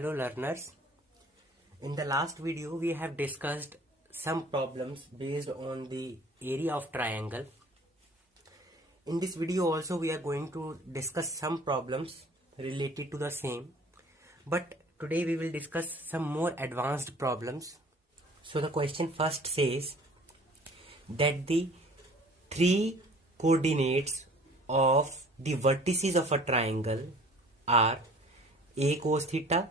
Hello learners. In the last video we have discussed some problems based on the area of triangle. In this video also we are going to discuss some problems related to the same, but today we will discuss some more advanced problems. So the question first says that the three coordinates of the vertices of a triangle are a cos theta,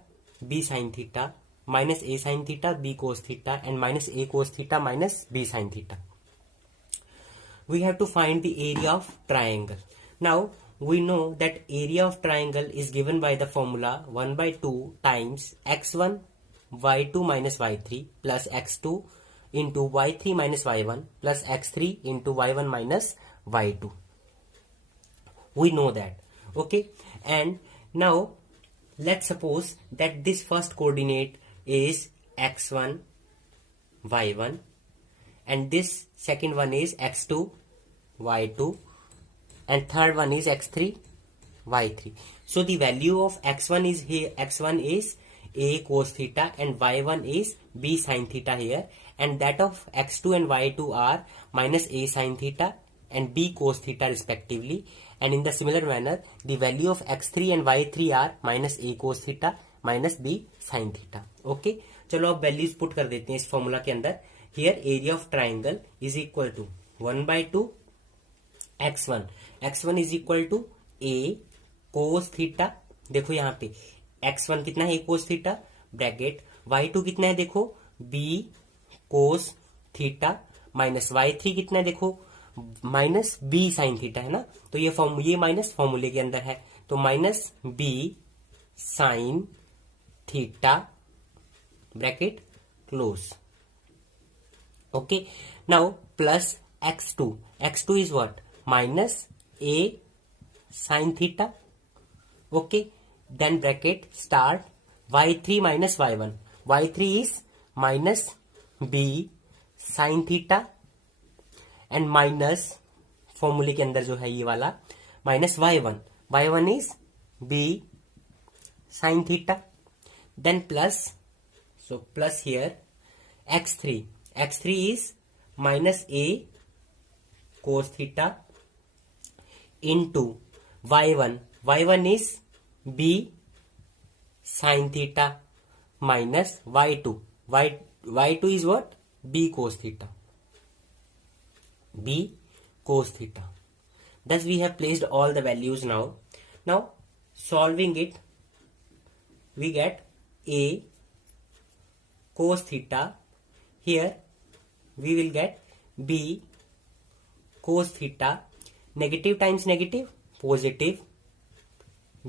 b sin theta, minus a sin theta, b cos theta, and minus a cos theta minus b sin theta. We have to find the area of triangle. Now we know that area of triangle is given by the formula 1 by 2 times x1 y2 minus y3 plus x2 into y3 minus y1 plus x3 into y1 minus y2. We know that. Okay, and now let's suppose that this first coordinate is x1 y1 and this second one is x2 y2 and third one is x3 y3. So the value of x1 is here, x1 is a cos theta and y1 is b sin theta here, and that of x2 and y2 are minus a sin theta and b cos theta respectively, and in the similar manner the value of x3 and y3 are minus a cos theta minus b sin theta. Okay, चलो अब values put कर देते हैं इस formula के अंदर. Here area of triangle is equal to 1 by 2 x1. x1 is equal to a cos theta. देखो यहाँ पे x1 कितना है, a cos theta bracket, y2 कितना है देखो b cos theta minus y3 कितना है देखो माइनस बी साइन थीटा है ना, तो ये माइनस फॉर्मूले के अंदर है, तो minus B sine theta bracket close. Okay, now plus x2. x2 is what, minus a sine theta. Okay, then bracket start y3 minus y1. y3 is minus b sine theta and minus फॉर्मूले के अंदर जो है ये वाला minus y1 is b sine theta. Then plus, so plus here x3 is minus a cos theta into y1 is b sine theta minus y2 is what, b cos theta. Thus we have placed all the values now. Now solving it, we get a cos theta. Here we will get b cos theta. Negative times negative, positive.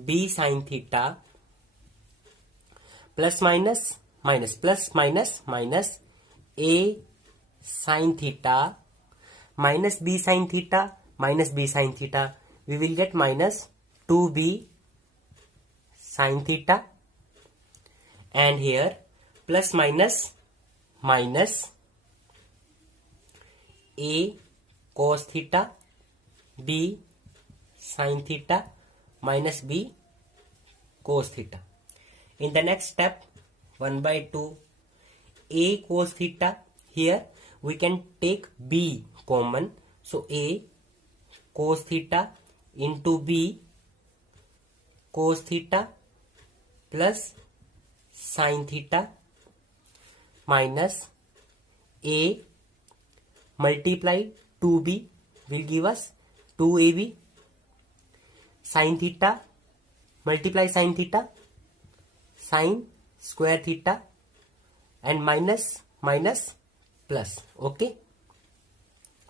b sin theta plus minus minus a sin theta minus b sin theta minus b sin theta. We will get minus 2b sin theta, and here plus minus a cos theta b sin theta minus b cos theta. In the next step, 1 by 2 a cos theta. Here we can take b common, so a cos theta into b cos theta plus sin theta minus a multiply 2b will give us 2ab sin theta multiply sin theta sin square theta and minus plus. Okay,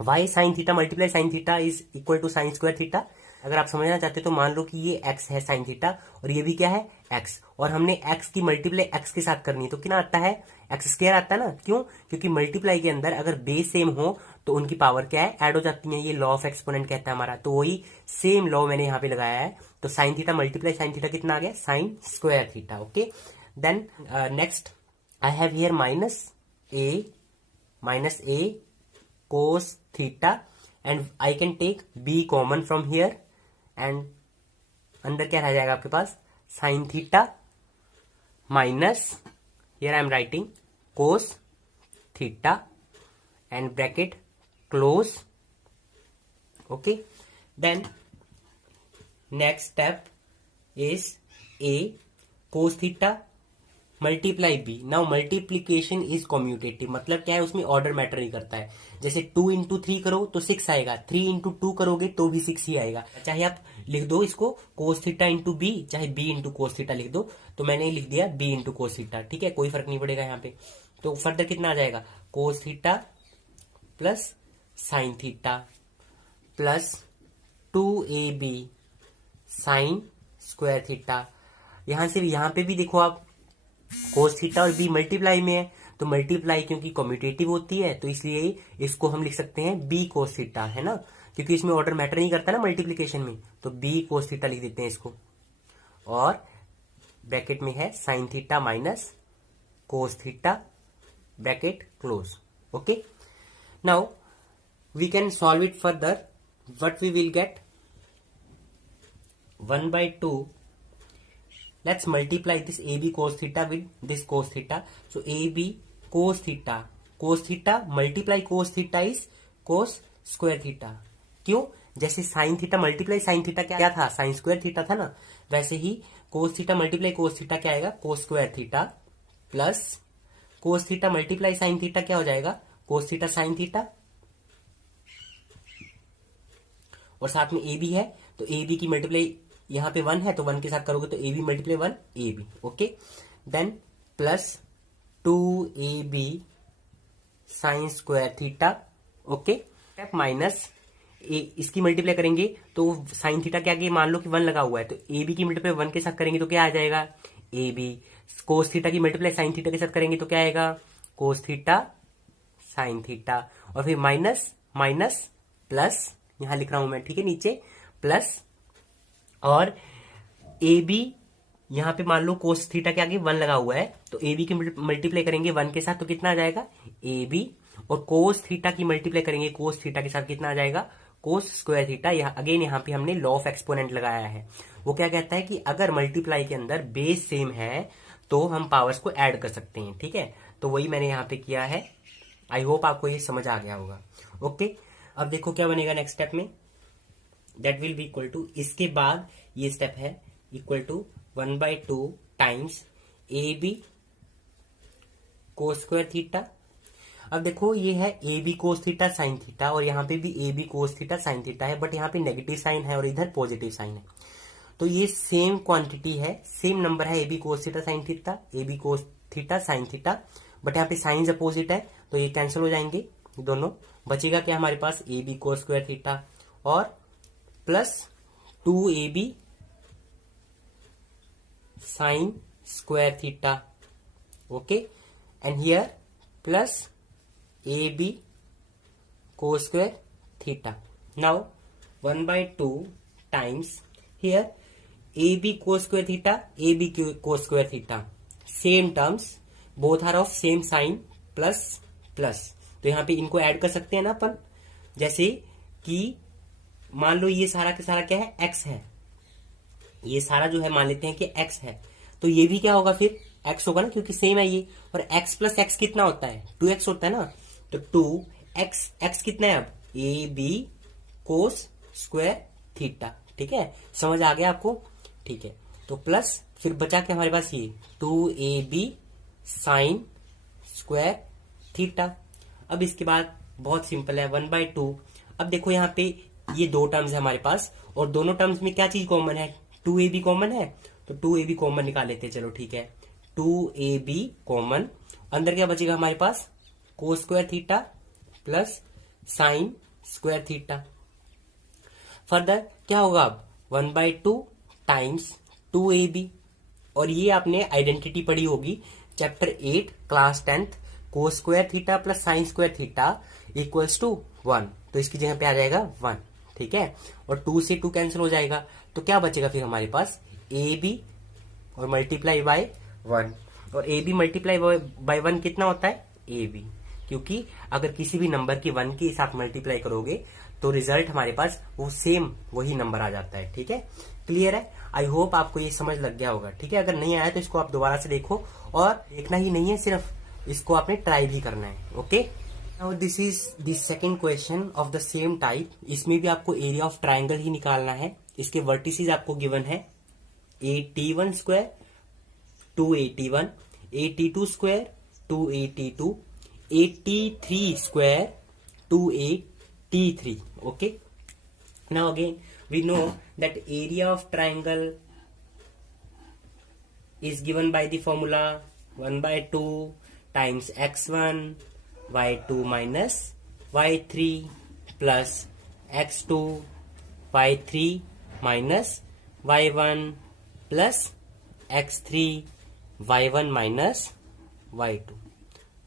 y sine theta multiply sine theta is equal to sine square theta. अगर आप समझना चाहते हो तो मान लो कि ये x है साइन थीटा और ये भी क्या है x, और हमने x की मल्टीप्लाई x के साथ करनी है, तो कितना आता है, x स्क्वायर आता है ना. क्यों? क्योंकि मल्टीप्लाई के अंदर अगर बेस सेम हो तो उनकी पावर क्या है, ऐड हो जाती है. ये लॉ ऑफ एक्सपोनेंट कहता है हमारा, तो वही सेम लॉ मैंने यहाँ पे लगाया है. तो sine theta multiply sine theta कितना आ गया, sine square theta. Okay, then next I have here minus a cos theta and I can take b common from here and अंदर क्या रह जाएगा आपके पास, sine theta minus, here I am writing cos theta and bracket close. Okay, then next step is a cos theta multiply B. Now multiplication is commutative, मतलब क्या है, उसमें ऑर्डर मैटर नहीं करता है. जैसे 2 इंटू 3 करो तो 6 आएगा, 3 इंटू 2 करोगे तो भी 6 ही आएगा. चाहे आप लिख दो इसको कोस थीटा इंटू बी, चाहे बी इंटू कोस थीटा लिख दो, तो मैंने लिख दिया बी इंटू कोस थीटा. ठीक है, कोई फर्क नहीं पड़ेगा यहाँ पे. तो फर्दर कितना आ जाएगा, cos theta plus sine theta plus 2ab sine square theta. यहां से यहां पे भी देखो आप, कोस थीटा और बी मल्टीप्लाई में है, तो मल्टीप्लाई क्योंकि कम्यूटेटिव होती है तो इसलिए इसको हम लिख सकते हैं बी कोस थीटा, है ना, क्योंकि इसमें ऑर्डर मैटर नहीं करता ना मल्टीप्लिकेशन में, तो बी कोस थीटा लिख देते हैं इसको. और ब्रैकेट में है sine theta minus cos theta, bracket close. Okay, now we can solve it further. What we will get, 1/2. Let's multiply this AB cos theta with this cos theta. So AB cos theta multiply cos theta is cos square theta. क्यों, जैसे sin theta multiply sin theta क्या था, sin square theta था ना, वैसे ही cos theta multiply cos theta क्या आएगा, cos square theta plus cos theta multiply sin theta क्या हो जाएगा, cos theta sin theta. और साथ में AB है तो AB की मल्टीप्लाई यहाँ पे 1 है तो 1 के साथ करोगे तो AB multiply 1 AB. Okay, then plus 2AB sine square theta. Okay, minus इसकी मल्टीप्लाई करेंगे तो साइन थीटा के आगे मान लो कि 1 लगा हुआ है, तो AB की मल्टीप्लाई 1 के साथ करेंगे तो क्या आ जाएगा, AB. कोस थीटा की मल्टीप्लाई साइन थीटा के साथ करेंगे तो क्या आएगा, कोस थीटा साइन थीटा. और फिर माइनस माइनस प्लस, यहां लिख रहा हूं मैं, ठीक है, नीचे प्लस, और ए बी यहां पे मान लो कोस थीटा के आगे 1 लगा हुआ है तो ए बी की मल्टीप्लाई करेंगे 1 के साथ तो कितना आ जाएगा, ए बी. और कोस थीटा की मल्टीप्लाई करेंगे कोस थीटा के साथ कितना आ जाएगा, कोस स्क्वायर थीटा. अगेन यहाँ पे हमने लॉ ऑफ एक्सपोनेंट लगाया है. वो क्या कहता है कि अगर मल्टीप्लाई के अंदर बेस सेम है तो हम पावर्स को ऐड कर सकते हैं. ठीक है, तो वही मैंने यहाँ पे किया है. आई होप आपको ये समझ आ गया होगा. ओके, अब देखो क्या बनेगा नेक्स्ट स्टेप में, that will be equal to, इसके बाद ये स्टेप है equal to 1/2 times A B cos square theta. अब देखो ये है A B cos theta sine theta, और यहाँ पे भी A B cos theta sine theta है, बट यहाँ पे नेगेटिव साइन है और इधर पॉजिटिव साइन है. तो ये सेम क्वांटिटी है, सेम नंबर है, A B cos theta sine theta, A B cos theta sine theta, but यहाँ पे साइन अपोजिट है तो ये कैंसिल हो जाएंगे दोनों. बचेगा क्या हमारे पास, A B cos square theta और plus 2ab sine square theta. Okay, and here plus ab cos square theta. Now 1/2 times here ab cos square theta, ab cos square theta, same terms, both are of same sign, plus plus. तो यहाँ पे इनको add कर सकते हैं ना अपन, जैसे कि मान लो ये सारा का सारा क्या है, x है, ये सारा जो है मान लेते हैं कि x है, तो ये भी क्या होगा फिर x होगा ना, क्योंकि सेम है ये. और x प्लस x कितना होता है, 2x होता है ना, तो 2x, x कितना है अब, A B cos square theta. ठीक है, समझ आ गया आपको. ठीक है, तो प्लस फिर बचा के हमारे पास ये 2ab साइन स्क्वायर थीटा. अब इसके बाद बहुत सिंपल है, 1/2. अब देखो यहाँ पे ये दो टर्म्स है हमारे पास, और दोनों टर्म्स में क्या चीज कॉमन है, 2ab कॉमन है, तो 2ab कॉमन निकाल लेते हैं. चलो ठीक है, 2ab कॉमन, अंदर क्या बचेगा हमारे पास, cos square theta plus sine square theta. Further क्या होगा अब, 1/2 टाइम्स 2ab, और ये आपने आइडेंटिटी पढ़ी होगी chapter 8 class 10th, cos square theta plus sine square theta equals to 1, तो इसकी जगह पे आ जाएगा 1. ठीक है, और 2 से 2 कैंसिल हो जाएगा, तो क्या बचेगा फिर हमारे पास, ए बी और मल्टीप्लाई बाय 1, और ए बी मल्टीप्लाई बाय 1 कितना होता है, ए बी, क्योंकि अगर किसी भी नंबर की 1 के साथ मल्टीप्लाई करोगे तो रिजल्ट हमारे पास वो सेम वही नंबर आ जाता है। ठीक है, क्लियर है? आई होप आपको ये समझ लग गया होगा। ठीक है, अगर नहीं आया तो इसको आप दोबारा से देखो, और देखना ही नहीं है, सिर्फ इसको आपने ट्राई भी करना है। Okay, now this is the second question of the same type. इसमें भी आपको एरिया ऑफ ट्राइंगल ही निकालना है। इसके वर्टिसेस आपको गिवन है AT1 square 2AT1, AT2 square 2AT2, AT3 square 2AT3. Okay, now again we know that area of triangle is given by the formula 1 by 2 times x1 y2 minus y3 plus x2 y3 minus y1 plus x3 y1 minus y2.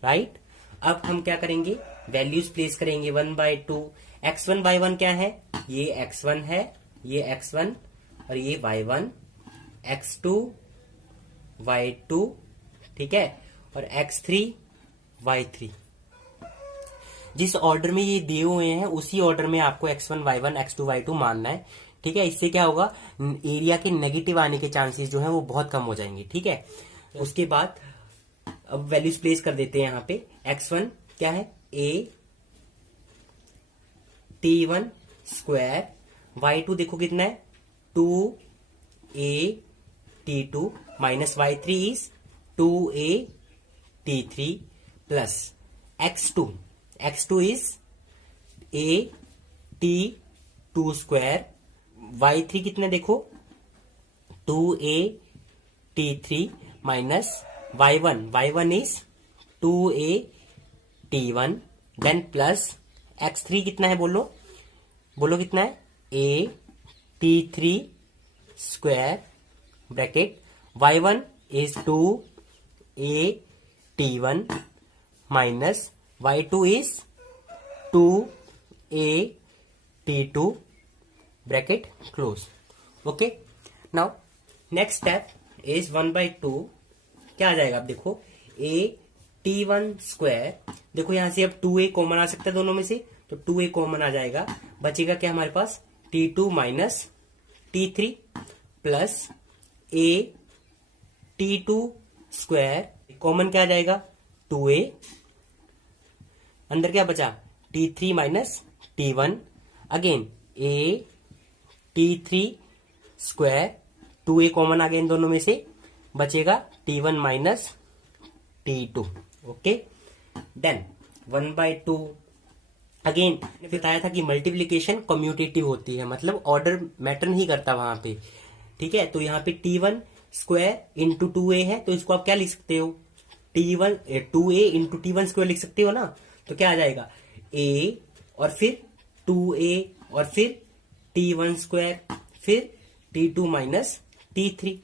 Right, अब हम क्या करेंगे, values place करेंगे 1 by 2। x1 y1 क्या है, ये x1 है, ये x1 और ये y1, x2 y2, ठीक है, और x3 y3। जिस ऑर्डर में ये दिए हुए हैं उसी ऑर्डर में आपको x1 y1 x2 y2 मानना है। ठीक है, इससे क्या होगा, एरिया के नेगेटिव आने के चांसेस जो है वो बहुत कम हो जाएंगे। ठीक है, उसके बाद अब वैल्यूज प्लेस कर देते हैं यहाँ पे। x1 क्या है, AT1 स्क्वायर, y2 देखो कितना है 2AT2 minus y3 is 2AT3 plus x2 is AT2 square, y3 कितना देखो 2AT3 minus y1 is 2AT1, then plus x3 कितना है, बोलो कितना है, AT3 square bracket y1 is 2AT1 minus y2 is 2AT2 bracket close. Okay, now next step is 1 by 2 क्या आ जाएगा, आप देखो AT1 स्क्वायर, देखो यहां से अब 2A कॉमन आ सकता है दोनों में से, तो 2A कॉमन आ जाएगा, बचेगा क्या हमारे पास T2 minus T3 plus AT2 square, common क्या आ जाएगा 2A, अंदर क्या बचा T3 minus T1, again AT3 square, 2A common आ गया इन दोनों में से, बचेगा T1 minus T2। Okay, then 1 by 2 again बताया था कि मल्टीप्लीकेशन कम्यूटेटिव होती है, मतलब ऑर्डर मैटर नहीं करता वहां पे। ठीक है, तो यहाँ पे T1 स्क्वायर इंटू 2A है, तो इसको आप क्या लिख सकते हो, 2A इंटू T1 स्क्वायर लिख सकते हो ना। तो क्या आ जाएगा A और फिर 2A और फिर T1 स्क्वायर, फिर T2 माइनस T3।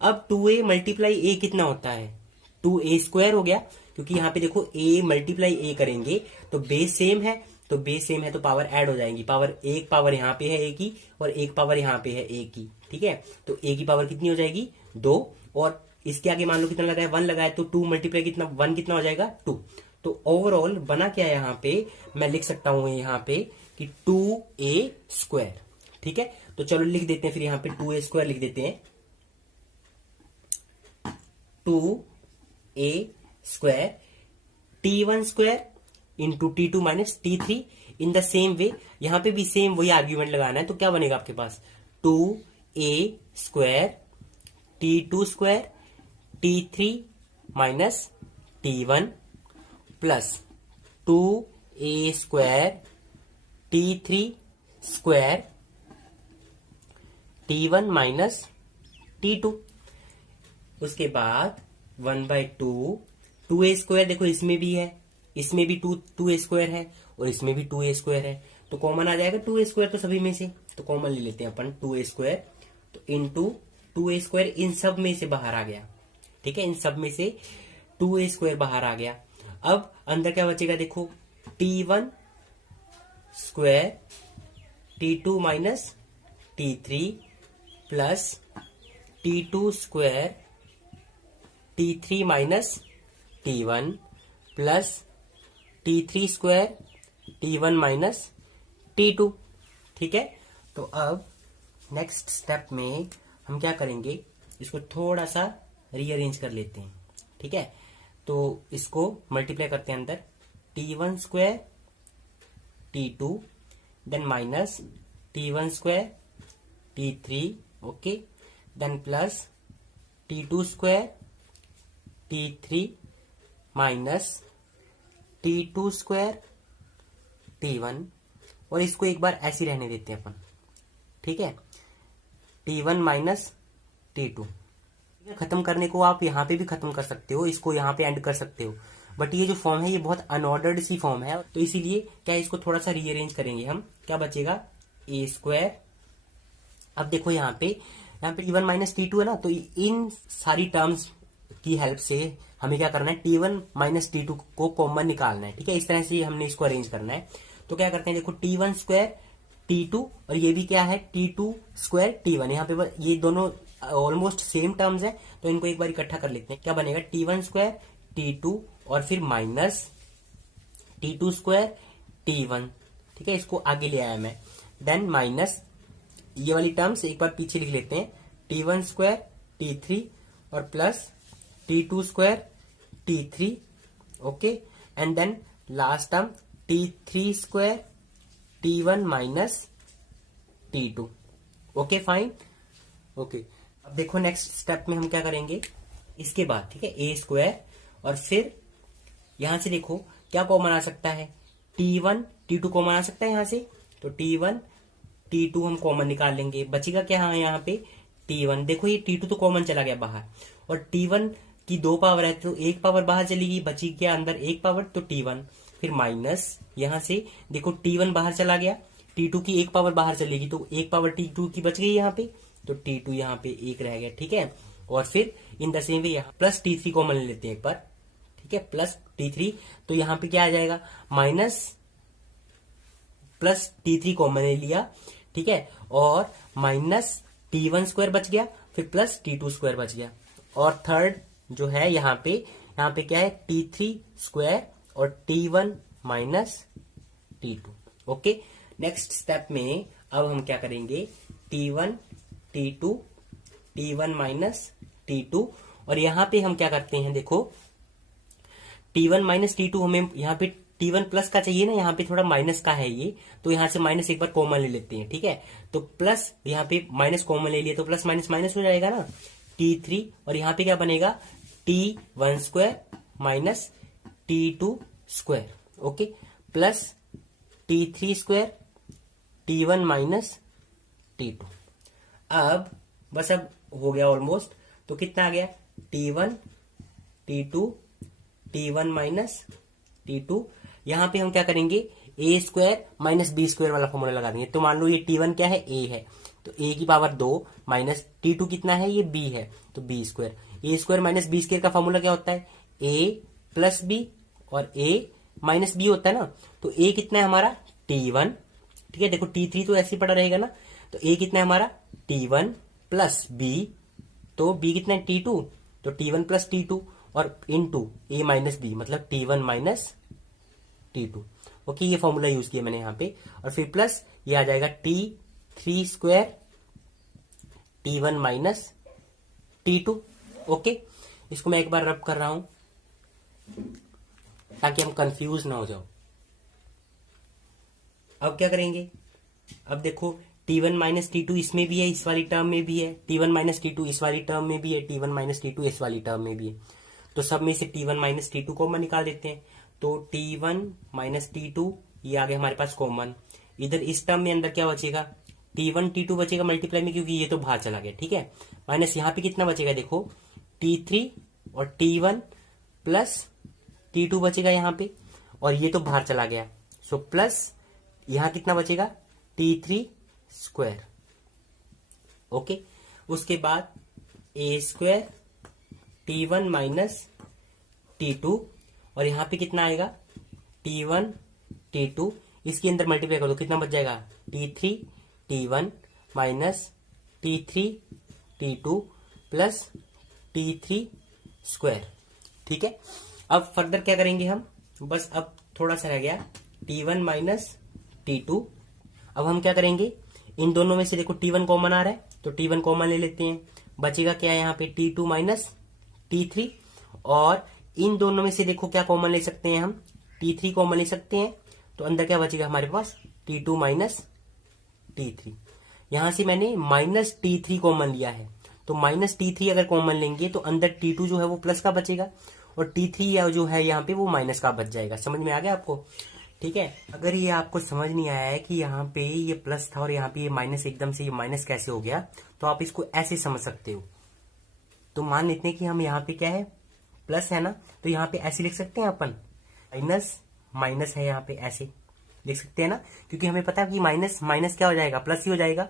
अब 2A मल्टीप्लाई A कितना होता है, 2A स्क्वायर हो गया, क्योंकि यहाँ पे देखो A मल्टीप्लाई A करेंगे तो बेस सेम है, तो बेस सेम है तो पावर ऐड हो जाएंगी, एक पावर यहाँ पे है A की और एक पावर यहाँ पे है A की। ठीक है, तो A की पावर कितनी हो जाएगी 2, और इसके आगे मान लो कितना लगाया 1 लगाया, तो 2 मल्टीप्लाई कितना 1 कितना हो जाएगा 2। तो ओवरऑल बना क्या है यहाँ पे, मैं लिख सकता हूं यहाँ पे कि 2A स्क्वायर। ठीक है, तो चलो लिख देते हैं, फिर यहाँ पे 2A स्क्वायर लिख देते हैं, 2A square T1 square into T2 minus T3। In the same way यहाँ पे भी सेम वही आर्ग्यूमेंट लगाना है, तो क्या बनेगा आपके पास 2A square T2 square T3 minus T1 plus 2A square T3 square T1 minus T2। उसके बाद 1 by 2A स्क्वायर, देखो इसमें भी है, इसमें भी 2A स्क्वायर है और इसमें भी 2A स्क्वायर है, तो कॉमन आ जाएगा 2A स्क्वायर, तो सभी में से तो कॉमन ले लेते हैं अपन 2A स्क्वायर, तो इंटू 2A स्क्वायर इन सब में से बाहर आ गया। ठीक है, इन सब में से 2A स्क्वायर बाहर आ गया। अब अंदर क्या बचेगा देखो, T1 square T2 minus T3 plus T2 square T3 minus T1 plus T3 square T1 minus T2। ठीक है, तो अब नेक्स्ट स्टेप में हम क्या करेंगे, इसको थोड़ा सा रीअरेंज कर लेते हैं। ठीक है, तो इसको मल्टीप्लाई करते हैं अंदर, T1 square T2 then minus T1 square T3, okay, then plus T2 square T3 minus T2 square T1, और इसको एक बार ऐसे रहने देते हैं अपन। ठीक है, T1 माइनस T2। खत्म करने को आप यहाँ पे भी खत्म कर सकते हो, इसको यहाँ पे एंड कर सकते हो, बट ये जो फॉर्म है ये बहुत अनऑर्डर्ड सी फॉर्म है, तो इसीलिए क्या इसको थोड़ा सा रीअरेंज करेंगे हम। क्या बचेगा, ए स्क्वायर। अब देखो यहाँ पे T1 माइनस T2 है ना, तो इन सारी टर्म्स की हेल्प से हमें क्या करना है, T1 माइनस T2 को कॉमन निकालना है। ठीक है, इस तरह से हमने इसको अरेंज करना है। तो क्या करते हैं, देखो T1 स्क्वायर T2 और ये भी क्या है T2 स्क्वायर T1, यहाँ पे ये दोनों ऑलमोस्ट सेम टर्म्स है, तो इनको एक बार इकट्ठा कर लेते हैं। क्या बनेगा, T1 स्क्वायर T2 और फिर माइनस T2 स्क्वायर T1। ठीक है, इसको आगे ले आया मैं, देन माइनस ये वाली टर्म्स एक बार पीछे लिख लेते हैं, T1 स्क्वायर T3 और plus T2 square T3, okay, and then last term T3 square T1 minus T2। Okay fine, okay. अब देखो नेक्स्ट स्टेप में हम क्या करेंगे इसके बाद। ठीक है, ए स्क्वायर और फिर यहां से देखो क्या कॉमन आ सकता है, T1 T2 कॉमन आ सकता है यहाँ से, तो T1 T2 हम कॉमन निकाल लेंगे। बचेगा क्या है यहाँ पे, T1। देखो ये T2 तो कॉमन चला गया बाहर, और T1 की 2 पावर है तो 1 पावर बाहर चलेगी, बची क्या अंदर 1 पावर, तो T1। फिर माइनस यहां से देखो T1 बाहर चला गया, T2 की 1 पावर बाहर चलेगी, तो 1 पावर T2 की बच गई यहाँ पे, तो T2 यहाँ पे 1 रह गया। ठीक है, और फिर इन द सेम वे यहाँ प्लस T3 कॉमन ले लेते हैं एक बार। ठीक है, प्लस T3, तो यहाँ पे क्या आ जाएगा, माइनस प्लस T3 कॉमन ले लिया। ठीक है, और माइनस T1 स्क्वायर बच गया, फिर प्लस T2 स्क्वायर बच गया, और थर्ड जो है यहाँ पे क्या है, T3 स्क्वायर और T1 minus T2। Okay, next step में अब हम क्या करेंगे, T1 T2 T1 minus T2, और यहां पे हम क्या करते हैं, देखो T1 माइनस T2 हमें यहाँ पे T1 प्लस का चाहिए ना, यहाँ पे थोड़ा माइनस का है ये, तो यहाँ से माइनस एक बार कॉमन ले लेते हैं। ठीक है, तो प्लस यहाँ पे माइनस कॉमन ले लिया, तो प्लस माइनस माइनस हो जाएगा ना, T3, और यहाँ पे क्या बनेगा, T1 square minus T2 square, okay, plus T3 square T1 minus T2। अब बस अब हो गया ऑलमोस्ट, तो कितना आ गया, T1 T2 T1 minus T2। यहां पे हम क्या करेंगे, ए स्क्वायर माइनस बी स्क्वायर वाला फॉर्मूला लगा देंगे। तो मान लो ये T1 क्या है, ए है, तो ए की पावर 2 माइनस T2 कितना है, ये बी है, तो बी स्क्वायर। ए स्क्वायर माइनस बी स्क्वायर का फॉर्मूला क्या होता है, ए प्लस बी और ए माइनस बी होता है ना, तो ए कितना है हमारा T1। ठीक है, देखो T3 तो ऐसे ही पड़ा रहेगा ना, तो ए कितना है हमारा T1 प्लस बी, तो बी कितना है T2, तो T1 प्लस T2 और इनटू ए माइनस बी, मतलब T1 माइनस T2। ओके, ये फॉर्मूला यूज किया मैंने यहाँ पे, और फिर प्लस ये आ जाएगा T3 square T1 minus T2। Okay, इसको मैं एक बार रब कर रहा हूं ताकि हम कंफ्यूज ना हो जाओ। अब क्या करेंगे, अब देखो T1 माइनस T2 इसमें भी है, इस वाली टर्म में भी है, T1 माइनस T2 इस वाली टर्म में भी है, T1 माइनस T2 इस वाली टर्म में भी है, तो सब में से T1 माइनस T2 कॉमन निकाल देते हैं। तो T1 माइनस T2 ये आ गया हमारे पास कॉमन। इधर इस टर्म में अंदर क्या बचेगा, T1 T2 बचेगा मल्टीप्लाई में, क्योंकि ये तो बाहर चला गया। ठीक है, माइनस यहाँ पे कितना बचेगा, देखो T3 और T1 प्लस T2 बचेगा यहाँ पे, और ये तो बाहर चला गया, सो प्लस यहाँ कितना बचेगा, T3 स्क्वायर। ओके, उसके बाद ए स्क्वायर T1 माइनस T2, और यहां पे कितना आएगा, T1 T2, इसके अंदर मल्टीप्लाई कर दो, कितना बच जाएगा, T3 T1 minus T3 T2 plus T3 square. ठीक है, अब फर्दर क्या करेंगे हम, बस अब थोड़ा सा रह गया, T1 माइनस T2 अब हम क्या करेंगे, इन दोनों में से देखो T1 कॉमन आ रहा है, तो T1 कॉमन ले लेते हैं। बचेगा क्या यहाँ पे, T2 माइनस T3। और इन दोनों में से देखो क्या कॉमन ले सकते हैं हम, T3 कॉमन ले सकते हैं। तो अंदर क्या बचेगा हमारे पास, T2 माइनस T3। यहां से मैंने माइनस T3 कॉमन लिया है, तो माइनस T3 अगर कॉमन लेंगे तो अंदर T2 जो है वो प्लस का बचेगा और T3 जो है यहाँ पे वो माइनस का बच जाएगा। समझ में आ गया आपको? ठीक है। अगर ये आपको समझ नहीं आया है कि यहाँ पे ये प्लस था और यहाँ पे ये माइनस, एकदम से ये माइनस कैसे हो गया, तो आप इसको ऐसे समझ सकते हो। तो मान लेते हैं कि हम यहाँ पे क्या है, प्लस है ना, तो यहाँ पे ऐसे लिख सकते हैं अपन, माइनस माइनस है यहाँ पे, ऐसे लिख सकते हैं ना, क्योंकि हमें पता है कि माइनस माइनस क्या हो जाएगा, प्लस ही हो जाएगा।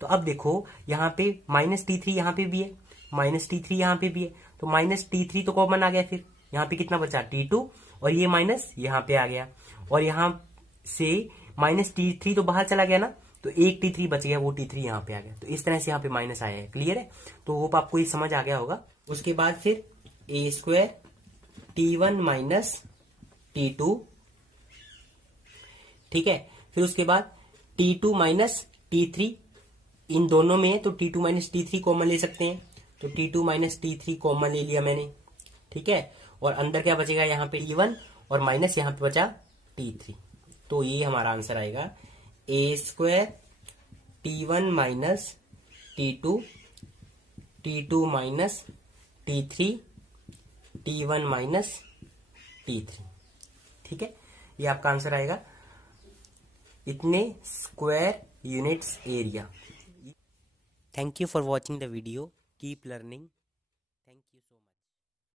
तो अब देखो यहाँ पे माइनस T3 यहाँ पे भी है, माइनस T3 यहाँ पे भी है, तो माइनस T3 तो कॉमन आ गया, फिर यहाँ पे कितना बचा, T2, और ये माइनस यहाँ पे आ गया, और यहाँ से माइनस T3 तो बाहर चला गया ना, तो एक T3 बच गया, वो T3 यहाँ पे आ गया। तो इस तरह से यहाँ पे माइनस आया है। क्लियर है? तो होप आपको ये समझ आ गया होगा। उसके बाद फिर a square T1 minus T2, ठीक है। फिर उसके बाद T2 माइनस T3, इन दोनों में है तो T2 माइनस T3 कॉमन ले सकते हैं, तो T2 माइनस T3 कॉमन ले लिया मैंने, ठीक है। और अंदर क्या बचेगा यहाँ पे, T1, और माइनस यहाँ पे बचा T3। तो ये हमारा आंसर आएगा a square T1 minus T2, T2 minus T3, T1 minus T3, ठीक है। ये आपका आंसर आएगा, इतने square units area. Thank you for watching the video, keep learning.